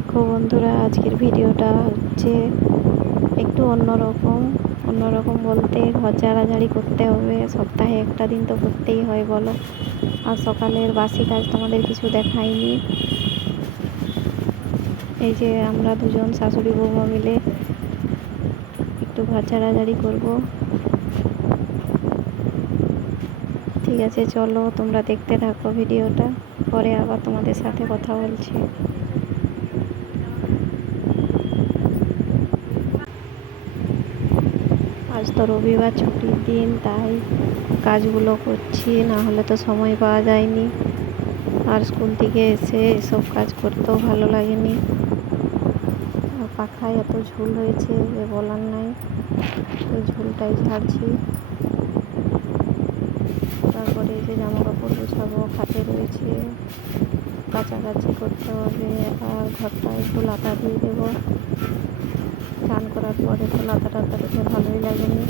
দেখো বন্ধুরা, আজকের ভিডিওটা হচ্ছে একটু অন্যরকম বলতে ঘর ঝাড়াঝাড়ি করতে হবে। সপ্তাহে একটা দিন তো করতেই হয় বলো। আর সকালের বাসি কাজ তোমাদের কিছু দেখাইনি। এই যে আমরা দুজন শাশুড়ি বৌমা মিলে একটু ঘর ঝাড়াঝাড়ি করবো। ঠিক আছে, চলো তোমরা দেখতে থাকো ভিডিওটা, পরে আবার তোমাদের সাথে কথা বলছি। আজ তো রবিবার, ছুটির দিন, তাই কাজগুলো করছি, না হলে তো সময় পাওয়া যায়নি। আর স্কুল থেকে এসে এসব কাজ করতেও ভালো লাগেনি। আর পাখায় এত ঝুল হয়েছে যে বলার নাই। ওই ঝুলটাই ঝাড়ছি। তারপরে এই যে জামা কাপড় গুছাবো, খাটে রয়েছে, কাচাকাচি করতে হবে। আর ঘরটা একটু লাতা দিয়ে দেবো। স্নান করার পরে তো লাতা টাতা দেখে ভালোই লাগেনি।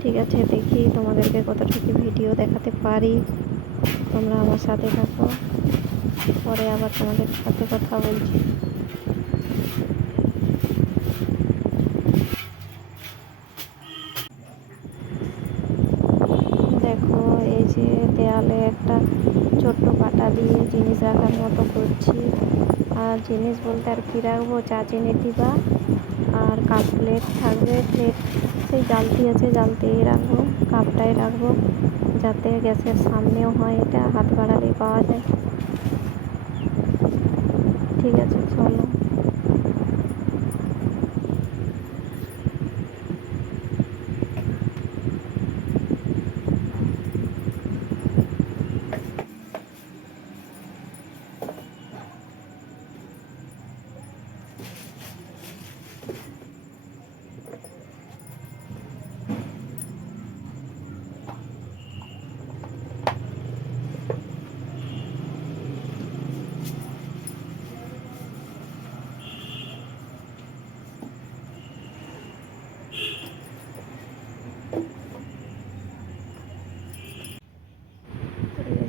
ঠিক আছে, দেখি তোমাদেরকে কতটুকু ভিডিও দেখাতে পারি। তোমরা আমার সাথে থাকো, পরে আবার তোমাদের সাথে কথা বলছি। দেখো, এই যে দেয়ালে একটা ছোট্ট পাটা দিয়ে জিনিস রাখার মতো করছি। আর জিনিস বলতে আর কি রাখবো, চা চিনি দিবা আর কাপ প্লেট থাকবে। প্লেট সেই জালতি আছে, জালতিই রাখবো, কাপটাই রাখবো, যাতে গ্যাসের সামনেও হয়, এটা হাত বাড়ালেই পাওয়া যায়। ঠিক আছে, চলো।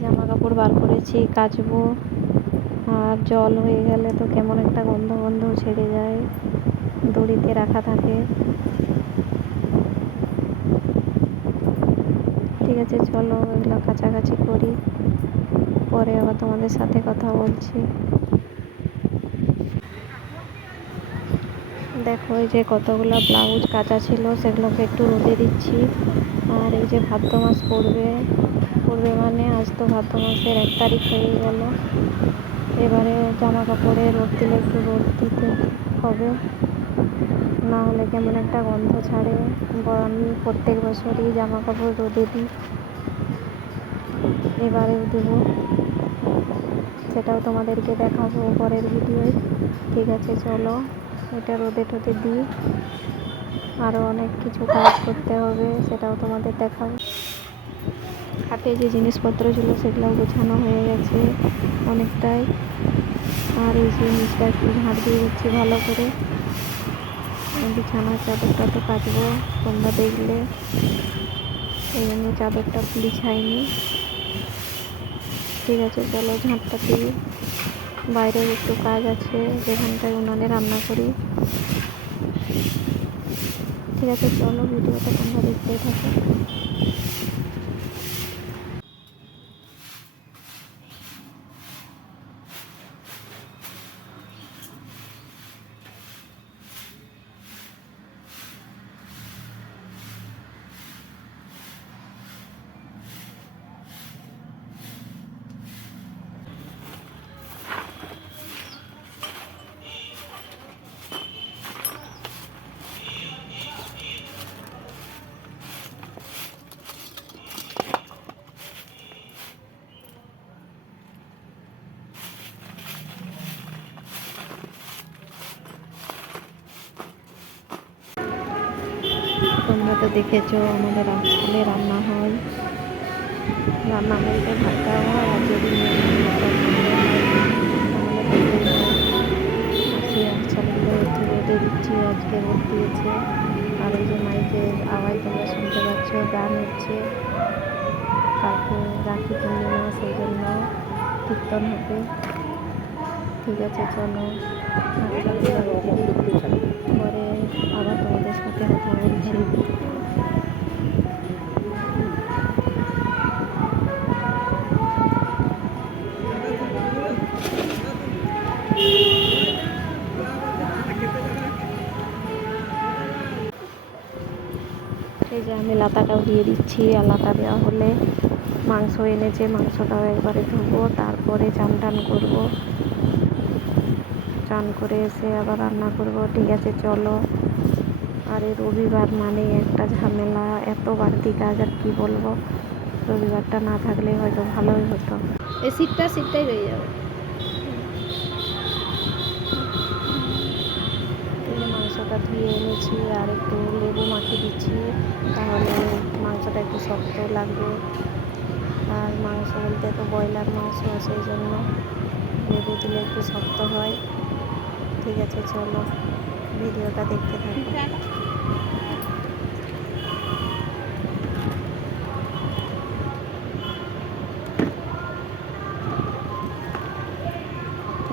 জামা কাপড় বার করেছি, কাচবো। আর জল হয়ে গেলে তো কেমন একটা গন্ধ গন্ধ ছেড়ে যায়, দড়িতে রাখা থাকে। ঠিক আছে, চলো এগুলো কাছাকাছি করি, পরে আবার তোমাদের সাথে কথা বলছি। দেখো, এই যে কতগুলো ব্লাউজ কাচা ছিল, সেগুলোকে একটু রোদে দিচ্ছি। আর এই যে ভাদ্র মাস পড়বে মানে আজ তো ভাদ্র মাসের 1 তারিখ হয়ে গেল। এবারে জামা কাপড়ে রোদ দিলে একটু রোদ দিতে হবে, না হলে কেমন একটা গন্ধ ছাড়ে। আমি প্রত্যেক বছরই জামা কাপড় রোদে দিই, এবারেও দেবো, সেটাও তোমাদেরকে দেখাবো পরের ভিডিওয়। ঠিক আছে, চলো এটা রোদে টোদে দিই। আরও অনেক কিছু কাজ করতে হবে, সেটাও তোমাদের দেখাবো। খাটে যে জিনিসপত্র ছিল সেগুলোও গোছানো হয়ে গেছে অনেকটাই। আর এই যে নিচটা একটু ঝাঁট দিয়ে দিচ্ছি ভালো করে। বিছানার চাদরটা তো কাচবো, তোমরা দেখলে, এই জন্য চাদরটা বিছাইনি। ঠিক আছে, চলো ঝাঁটটা দিই। বাইরেও একটু কাজ আছে, যেখানটায় উনানে রান্না করি। ঠিক আছে, চলো ভিডিওটা তোমরা দেখতেই থাকো। তোমরা তো দেখেছো আমাদের আসলে রান্না হয়, রান্না বলতে ভাত খাওয়া হয়। আর যদি ছাগলগুলো হচ্ছে রোদে দিচ্ছি, আজকে রোদ দিয়েছে। আর এই যে মাইকের আওয়াজ তোমরা শুনতে পাচ্ছ, গান হচ্ছে। কালকে রাখি পূর্ণিমা, সেই জন্য কীর্তন হবে। ঠিক আছে, চলো আজকাল পরে আবার তোমাদের সাথে কথা বলছি। এই যে আমি লাতাটাও দিয়ে দিচ্ছি, আর লাতা দেওয়া হলে মাংস এনেছে, মাংসটাও একবারে ধুবো, তারপরে চান টান করবো, চান করে এসে আবার রান্না করব। ঠিক আছে চলো। আর এই রবিবার মানে একটা ঝামেলা, এত বাড়তি কাজ, আর কি বলবো। রবিবারটা না থাকলে হয়তো ভালোই হতো। এই সিটটাই রয়ে যাবে। মাংসটা ধুয়ে এনেছি, আর একটু লেবু মাখিয়ে দিচ্ছি, তাহলে মাংসটা একটু শক্ত লাগবে। আর মাংস বলতে তো ব্রয়লার মাংস, সেই জন্য লেবু দিলে একটু শক্ত হয়। ঠিক আছে চলো, ভিডিওটা দেখতে থাকো।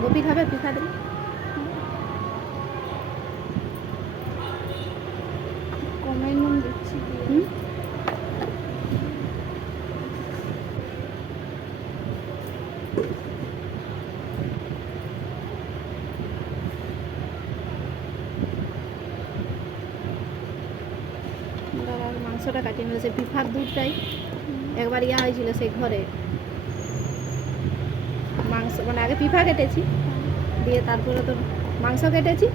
গোপী খাবে পিঠা দিলে? কমাই নুন দিচ্ছি। মাংসটা কাটিয়ে নিল, সে পিঠার দুধটাই একবার ইয়া হয়েছিল সেই ঘরে। মাংস মানে আগে পিঠা কেটেছি, দিয়ে তারপরে তো মাংস কেটেছি,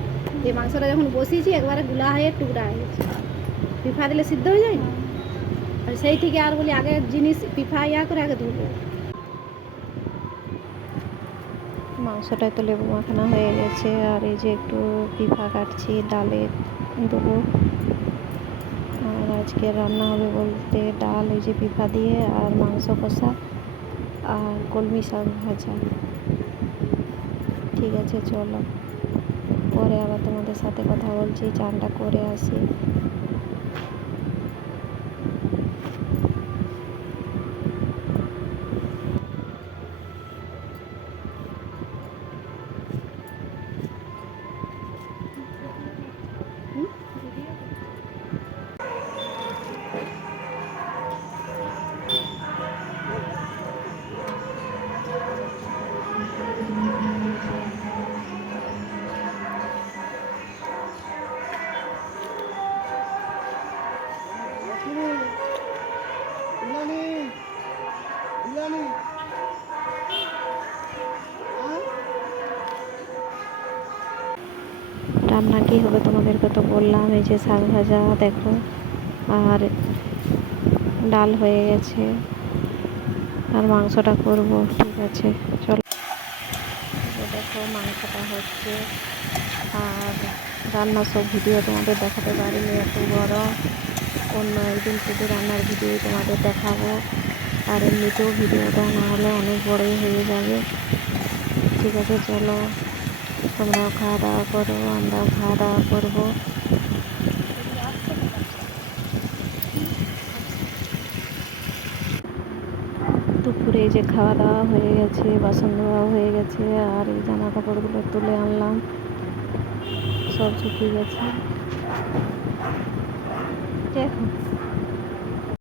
এই মাংসটা যখন বসিয়েছি একবারে গুলা হয়ে টুকরা হয়ে গেছে। পিঠা দিলে সিদ্ধ হয়ে যায় না, আর সেই থেকে আর বলি আগে জিনিস পিঠা ইয়া করে আগে ধুবো। মাংসটায় তো লেবু মাখানো হয়ে গেছে, আর এই যে একটু পিঠা কাটছি, ডালে দেবো। আর আজকে রান্না হবে বলতে ডাল, এই যে পিঠা দিয়ে, আর মাংস কষা, আর কলমি শাক ভাজা। ঠিক আছে চলো, পরে আবার তোমাদের সাথে কথা বলছি, চানটা করে আসি। রান্না কী হবে তোমাদেরকে তো বললাম, এই যে শাক ভাজা দেখো, আর ডাল হয়ে গেছে, আর মাংসটা করব। ঠিক আছে চলো, দেখো মাংসটা হচ্ছে। আর রান্নার সব ভিডিও তোমাদের দেখাতে পারিনি, এত বড়। অন্য একদিন শুধু রান্নার ভিডিও তোমাদের দেখাবো, আর এমনিতেও ভিডিওটা না হলে অনেক বড়ই হয়ে যাবে। ঠিক আছে চলো, তোমরাও খাওয়া দাওয়া করো, আমরাও খাওয়া দাওয়া করবো। দুপুরে এই যে খাওয়া দাওয়া হয়ে গেছে, বাসন ধোয়া হয়ে গেছে, আর এই জামা কাপড়গুলো তুলে আনলাম, সব শুকিয়ে গেছে। দেখো